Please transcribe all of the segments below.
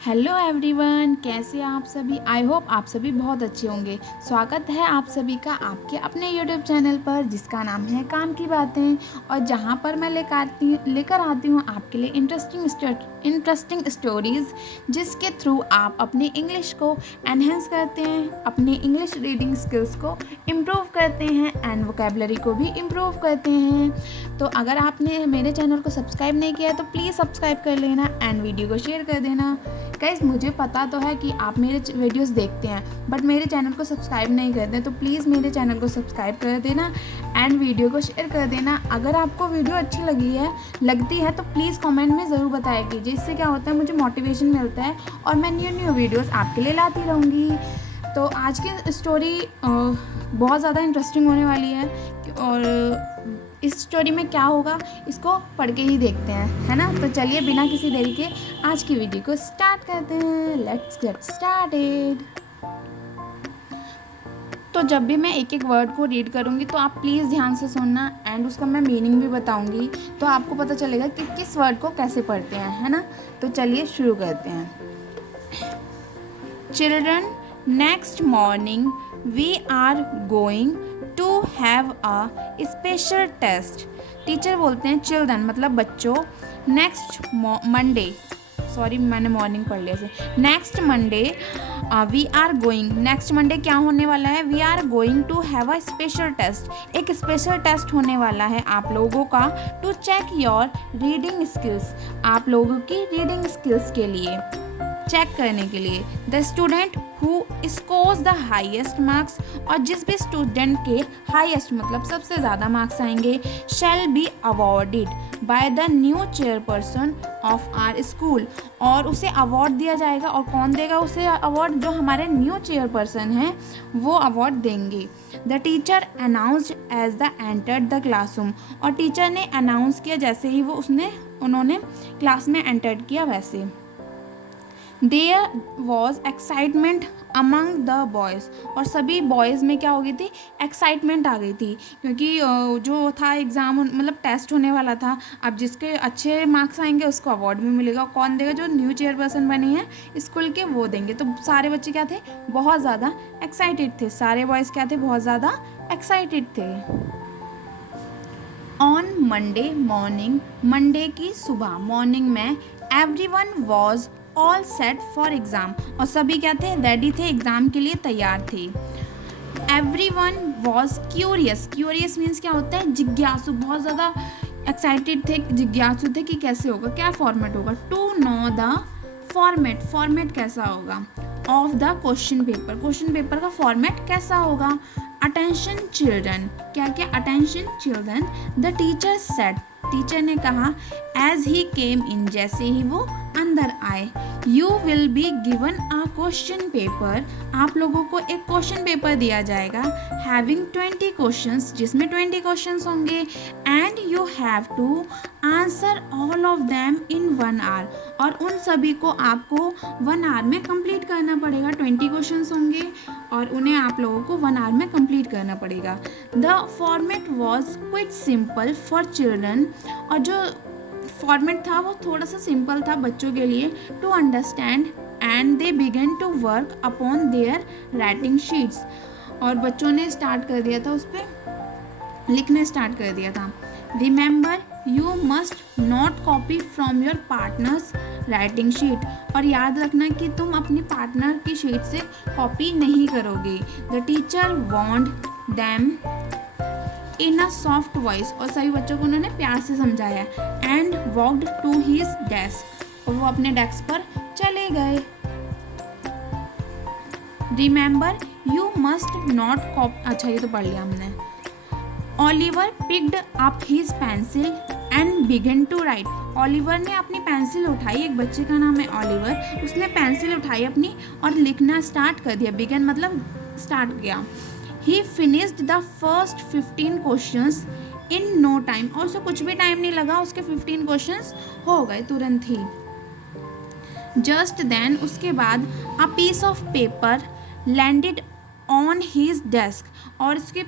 Hello everyone, कैसे आप सभी। आई होप आप सभी बहुत अच्छे होंगे। स्वागत है आप सभी का आपके अपने यूट्यूब चैनल पर जिसका नाम है काम की बातें, और जहां पर मैं लेकर आती हूं आपके लिए इंटरेस्टिंग स्टोरीज़, जिसके थ्रू आप अपनी इंग्लिश को एनहेंस करते हैं, अपनी इंग्लिश रीडिंग स्किल्स को इम्प्रूव करते हैं एंड वोकेबलरी को भी इम्प्रूव करते हैं। तो अगर आपने मेरे चैनल को सब्सक्राइब नहीं किया तो प्लीज़ सब्सक्राइब कर लेना एंड वीडियो को शेयर कर देना। गाइस, मुझे पता तो है कि आप मेरे वीडियोस देखते हैं बट मेरे चैनल को सब्सक्राइब नहीं करते हैं, तो प्लीज़ मेरे चैनल को सब्सक्राइब कर देना एंड वीडियो को शेयर कर देना। अगर आपको वीडियो अच्छी लगती है तो प्लीज़ कमेंट में ज़रूर बताया कीजिए। इससे क्या होता है, मुझे मोटिवेशन मिलता है और मैं न्यू वीडियोज़ आपके लिए लाती रहूँगी। तो आज की स्टोरी बहुत ज़्यादा इंटरेस्टिंग होने वाली है और इस स्टोरी में क्या होगा इसको पढ़ के ही देखते हैं, है ना। तो चलिए बिना किसी देरी के आज की वीडियो को स्टार्ट करते हैं। Let's get started. तो जब भी मैं एक एक वर्ड को रीड करूँगी तो आप प्लीज़ ध्यान से सुनना एंड उसका मैं मीनिंग भी बताऊँगी, तो आपको पता चलेगा कि किस वर्ड को कैसे पढ़ते हैं, है ना। तो चलिए शुरू करते हैं। Children, next morning we are going to have a special test. Teacher बोलते हैं चिल्ड्रन मतलब बच्चों। नेक्स्ट मंडे, सॉरी मैंने मॉर्निंग पढ़ लिया से। Next Monday we are going, next Monday क्या होने वाला है, we are going to have a special test. एक स्पेशल टेस्ट होने वाला है आप लोगों का, to check your reading skills, आप लोगों की रीडिंग स्किल्स के लिए चेक करने के लिए। The student who scores the highest marks, और जिस भी स्टूडेंट के हाईएस्ट मतलब सबसे ज़्यादा मार्क्स आएंगे, shall be awarded by the new chairperson of our school, और उसे अवार्ड दिया जाएगा। और कौन देगा उसे अवार्ड, जो हमारे न्यू चेयरपर्सन हैं वो अवार्ड देंगे। The teacher announced as the entered the classroom, और टीचर ने अनाउंस किया जैसे ही उन्होंने क्लास में एंटर्ड किया वैसे। There was excitement among the boys, और सभी बॉयज़ में क्या हो गई थी, एक्साइटमेंट आ गई थी, क्योंकि जो था एग्ज़ाम मतलब टेस्ट होने वाला था। अब जिसके अच्छे मार्क्स आएंगे उसको अवार्ड भी मिलेगा। कौन देगा, जो न्यू चेयरपर्सन बने हैं स्कूल के वो देंगे। तो सारे बच्चे क्या थे, बहुत ज़्यादा एक्साइटेड थे। सारे बॉयज़ क्या थे, बहुत ज़्यादा एक्साइटेड थे। ऑन मंडे मॉर्निंग, मंडे की सुबह मॉर्निंग में, everyone was all set for exam, और सभी क्या थे, रेडी थे, एग्ज़ाम के लिए तैयार थे। Everyone was curious, curious means क्या होता है, जिज्ञासु, बहुत ज़्यादा एक्साइटेड थे, जिज्ञासु थे कि कैसे होगा, क्या फॉर्मेट होगा। To know the format, format कैसा होगा, of the question paper, question paper का फॉर्मेट कैसा होगा। अटेंशन चिल्ड्रन, क्या क्या, attention children, the teacher said, teacher ने कहा, एज ही केम इन, जैसे ही वो अंदर आए, you will be given a question paper, आप लोगों को एक क्वेश्चन पेपर दिया जाएगा, हैविंग 20 क्वेश्चंस, जिसमें 20 क्वेश्चंस होंगे, and you have to answer all of them in 1 hour, और उन सभी को आपको 1 आवर में कंप्लीट करना पड़ेगा। 20 क्वेश्चंस होंगे और उन्हें आप लोगों को 1 आवर में कंप्लीट करना पड़ेगा। The format was quit simple for children, और जो फॉर्मेट था वो थोड़ा सा सिंपल था बच्चों के लिए, to understand, and they began to work upon their writing sheets, और बच्चों ने स्टार्ट कर दिया था, उस पर लिखना स्टार्ट कर दिया था। Remember you must not copy from your partners writing sheet, और याद रखना कि तुम अपनी पार्टनर की शीट से कॉपी नहीं करोगे। The teacher warned them in a soft voice, और सभी बच्चों को उन्होंने प्यार से समझाया। And walked to his desk, और वो अपने डेस्क पर चले गए। Remember you must not copy, अच्छा ये तो पढ़ लिया हमने। Oliver picked up his pencil and began to write, Oliver ने अपनी पेंसिल उठाई, एक बच्चे का नाम है ऑलिवर, उसने पेंसिल उठाई अपनी और लिखना स्टार्ट कर दिया। बिगन मतलब स्टार्ट किया। He finished the first 15 questions in no time, और उसको कुछ भी टाइम नहीं लगा, उसके 15 क्वेश्चंस हो गए तुरंत ही। जस्ट देन, उसके बाद, a piece of paper landed on his desk, और उसके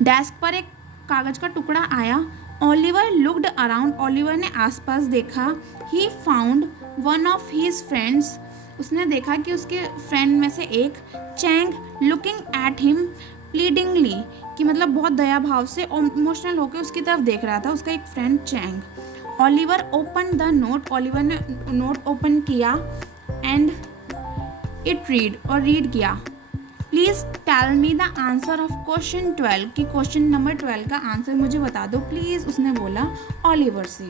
डेस्क पर एक कागज़ का टुकड़ा आया ओलिवर लुक्ड अराउंड, ओलिवर ने आसपास देखा। He found one of his friends, उसने देखा कि उसके फ्रेंड में से एक, चैंग लुकिंग एट हिम प्लीडिंगली, कि मतलब बहुत दया भाव से और इमोशनल होकर उसकी तरफ देख रहा था, उसका एक friend Chang. Oliver open the note, Oliver ने नोट ओपन किया एंड इट रीड, और रीड किया। Please tell me the answer of question 12, कि क्वेश्चन नंबर 12 का आंसर मुझे बता दो प्लीज़, उसने बोला ओलिवर से।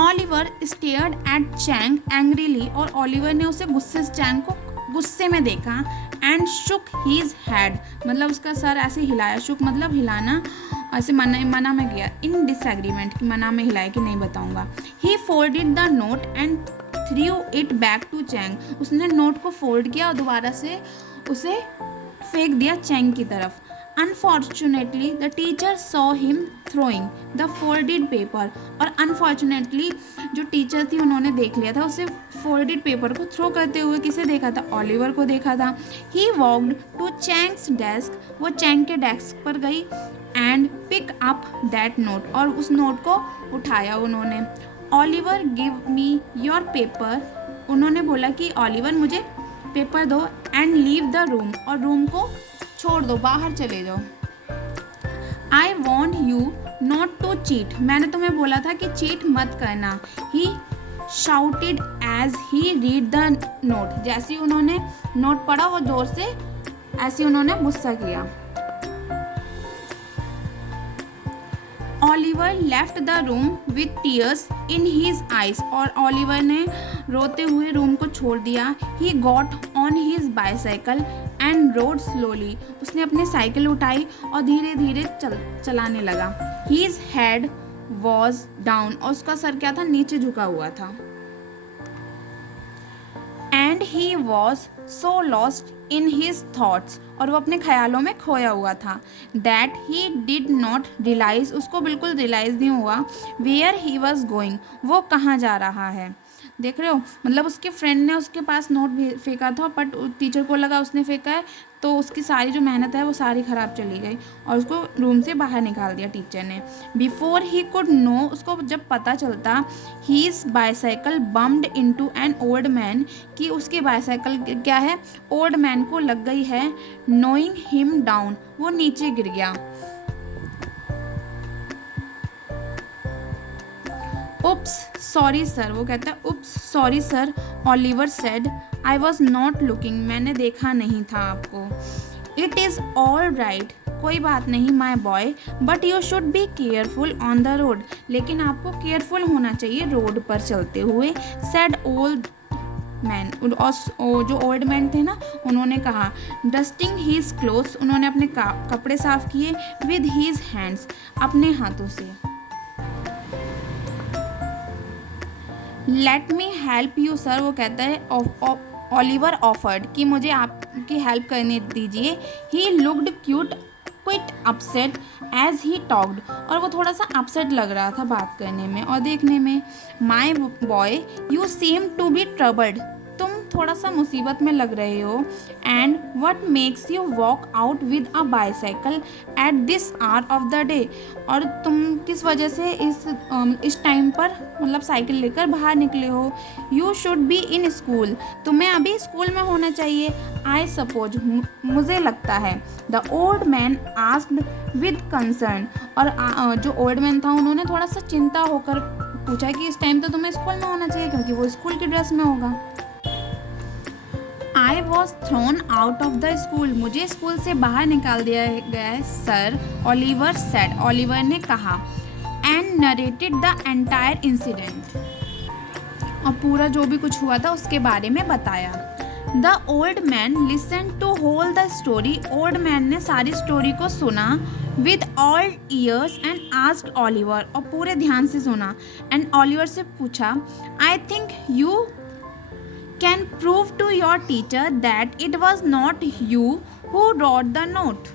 Oliver stared at Chang angrily, और ओलिवर ने उसे गुस्से से, चैंग को गुस्से में देखा। एंड शुक हीज हेड, मतलब उसका सर ऐसे हिलाया, शुक मतलब हिलाना, ऐसे मना में गया, इन डिसएग्रीमेंट, कि मना में हिलाया कि नहीं बताऊंगा। He folded the note and threw it back to Chang, उसने नोट को फोल्ड किया और दोबारा से उसे फेंक दिया चैंग की तरफ। Unfortunately the teacher saw him throwing the folded paper, और अनफॉर्चुनेटली जो टीचर थी उन्होंने देख लिया था उसे फोल्डेड पेपर को थ्रो करते हुए। किसे देखा था? ओलिवर को देखा था। He walked to Chang's desk, वो चैंग के डेस्क पर गई। And pick up that note, और उस नोट को उठाया उन्होंने। Oliver give me your paper, उन्होंने बोला कि ओलिवर मुझे पेपर दो। एंड लीव द रूम, और रूम को छोड़ दो, बाहर चले जाओ। I want you not to cheat, मैंने तुम्हें बोला था कि चीट मत करना। He shouted as he read the note, जैसे ही उन्होंने नोट पढ़ा वो जोर से ऐसे उन्होंने गुस्सा किया। Oliver left the room with tears in his eyes, और ओलिवर ने रोते हुए रूम को छोड़ दिया। He got on his bicycle and rode slowly, उसने अपनी साइकिल उठाई और धीरे धीरे चलाने लगा। हीज हेड वॉज डाउन, और उसका सर क्या था? नीचे झुका हुआ था। And he was so lost in his thoughts, और वो अपने ख्यालों में खोया हुआ था। That he did not realise, उसको बिल्कुल रियलाइज नहीं हुआ। वेयर ही वॉज गोइंग, वो कहाँ जा रहा है। देख रहे हो, मतलब उसके फ्रेंड ने उसके पास नोट फेंका था, बट टीचर को लगा उसने फेंका है, तो उसकी सारी जो मेहनत है वो सारी ख़राब चली गई और उसको रूम से बाहर निकाल दिया टीचर ने। बिफोर ही कुड नो, उसको जब पता चलता, his bicycle bumped into an old man, कि उसकी बाईसाइकिल क्या है? ओल्ड मैन को लग गई है। नोइंग हिम डाउन, वो नीचे गिर गया। उप्स सॉरी सर, वो कहता है oops sorry sir. Oliver said I was not looking, मैंने देखा नहीं था आपको। इट इज़ ऑल राइट, कोई बात नहीं my boy, but you should be careful on the road, लेकिन आपको केयरफुल होना चाहिए रोड पर चलते हुए। सेड ओल्ड मैन, और जो ओल्ड मैन थे ना, उन्होंने कहा। डस्टिंग हीज क्लोथ्स, उन्होंने अपने कपड़े साफ किए। विद हीज हैंड्स, अपने हाथों से। Let me help you sir, वो कहता है। ओलिवर ऑफर्ड, कि मुझे आपकी हेल्प करने दीजिए। He looked cute quite upset as he talked, और वो थोड़ा सा अपसेट लग रहा था बात करने में और देखने में। My boy you seem to be troubled, तुम थोड़ा सा मुसीबत में लग रहे हो। And what makes you walk out with a bicycle at this hour of the day, और तुम किस वजह से इस टाइम पर मतलब साइकिल लेकर बाहर निकले हो। You should be in school, तुम्हें अभी स्कूल में होना चाहिए। आई सपोज, मुझे लगता है। The old man asked with concern, और जो ओल्ड मैन था उन्होंने थोड़ा सा चिंता होकर पूछा कि इस टाइम तो तुम्हें स्कूल में होना चाहिए, क्योंकि वो स्कूल की ड्रेस में होगा। I was thrown out of the school, मुझे स्कूल से बाहर निकाल दिया गया है सर। ओलिवर सेड, ओलिवर ने कहा। And narrated the entire incident, और पूरा जो भी कुछ हुआ था उसके बारे में बताया। The old man listen to whole the story, old man ने सारी स्टोरी को सुना। With all ears and asked Oliver, और पूरे ध्यान से सुना। एंड ओलिवर से पूछा, I think you can prove to your teacher that it was not you who wrote the note,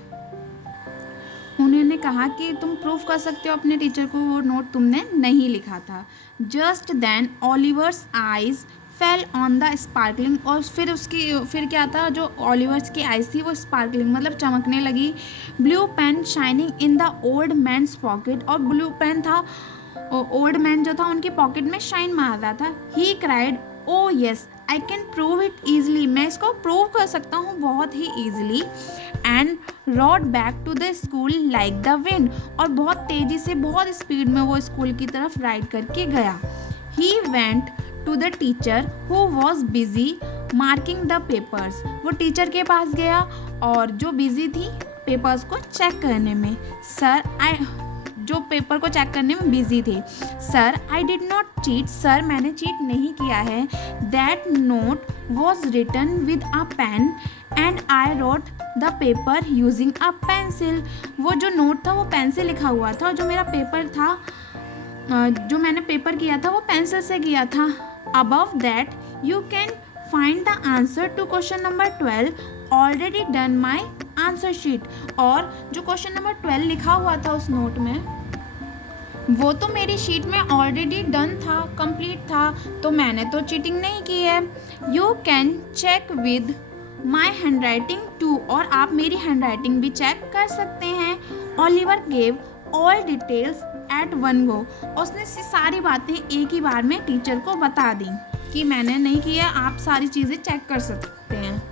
उन्होंने कहा कि तुम प्रूव कर सकते हो अपने टीचर को वो नोट तुमने नहीं लिखा था। Just then Oliver's eyes fell on the sparkling, और फिर क्या था, जो ओलिवर्स की आइज थी वो स्पार्कलिंग मतलब चमकने लगी। Blue pen shining in the old man's pocket, और ब्लू पेन था, ओल्ड मैन जो था उनकी पॉकेट में शाइन मार रहा था। He cried, oh yes I can prove it easily, मैं इसको प्रूव कर सकता हूँ बहुत ही easily. And rode back to the school like the wind, और बहुत तेज़ी से बहुत स्पीड में वो स्कूल की तरफ राइड करके गया। He went to the teacher who was busy marking the papers, वो टीचर के पास गया और जो बिजी थी पेपर्स को चेक करने में। जो पेपर को चेक करने में बिजी थे। Sir I did not cheat, sir मैंने चीट नहीं किया है। That note was written with a pen and I wrote the paper using a pencil, वो जो नोट था वो पेन से लिखा हुआ था, और जो मेरा पेपर था, जो मैंने पेपर किया था वो पेंसिल से किया था। Above that you can find the answer to question number 12 already done my answer sheet, और जो क्वेश्चन नंबर 12 लिखा हुआ था उस नोट में वो तो मेरी शीट में ऑलरेडी डन था, कंप्लीट था, तो मैंने तो चीटिंग नहीं की है। You can check with my handwriting too, और आप मेरी हैंड राइटिंग भी चेक कर सकते हैं। Oliver gave all details at one go, उसने सारी बातें एक ही बार में टीचर को बता दी कि मैंने नहीं किया, आप सारी चीज़ें चेक कर सकते हैं।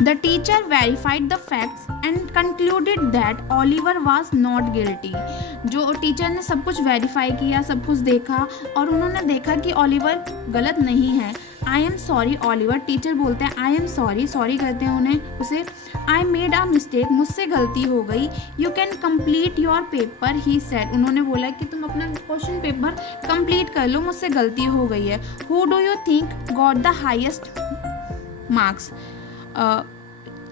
The teacher verified the facts and concluded that Oliver was not guilty. जो टीचर ने सब कुछ वेरीफाई किया, सब कुछ देखा, और उन्होंने देखा कि ओलिवर गलत नहीं है। I am sorry Oliver, teacher बोलते हैं आई एम सॉरी, सॉरी कहते हैं उन्हें उसे। आई मेड अ मिस्टेक, मुझसे गलती हो गई। You can complete your paper, he said, उन्होंने बोला कि तुम अपना क्वेश्चन पेपर कंप्लीट कर लो, मुझसे गलती हो गई है। Who do you think got the highest marks,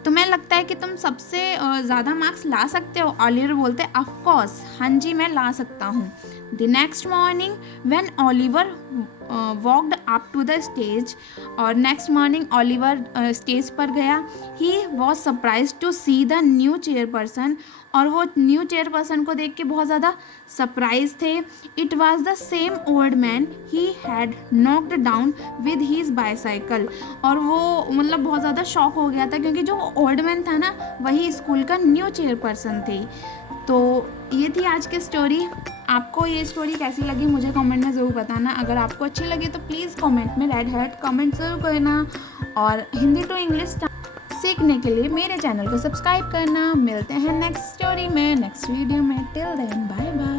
तुम्हें लगता है कि तुम सबसे ज़्यादा मार्क्स ला सकते हो? ओलिवर बोलते हैं ऑफ कोर्स, हाँ जी मैं ला सकता हूँ। The next morning when Oliver walked up to the stage, और नेक्स्ट मॉर्निंग ओलिवर स्टेज पर गया। He was surprise to see the new chairperson, और वो न्यू चेयरपर्सन को देख के बहुत ज़्यादा सरप्राइज थे। It was the same old man he had knocked down with his bicycle, और वो मतलब बहुत ज़्यादा शॉक हो गया था क्योंकि जो ओल्ड मैन था ना वही स्कूल का न्यू चेयरपर्सन थे। तो ये थी आज की स्टोरी। आपको ये स्टोरी कैसी लगी मुझे कमेंट में ज़रूर बताना। अगर आपको अच्छी लगी तो प्लीज़ कमेंट में रेड हार्ट कमेंट ज़रूर करना, और हिंदी टू इंग्लिश सीखने के लिए मेरे चैनल को सब्सक्राइब करना। मिलते हैं नेक्स्ट स्टोरी में, नेक्स्ट वीडियो में। Till then bye bye.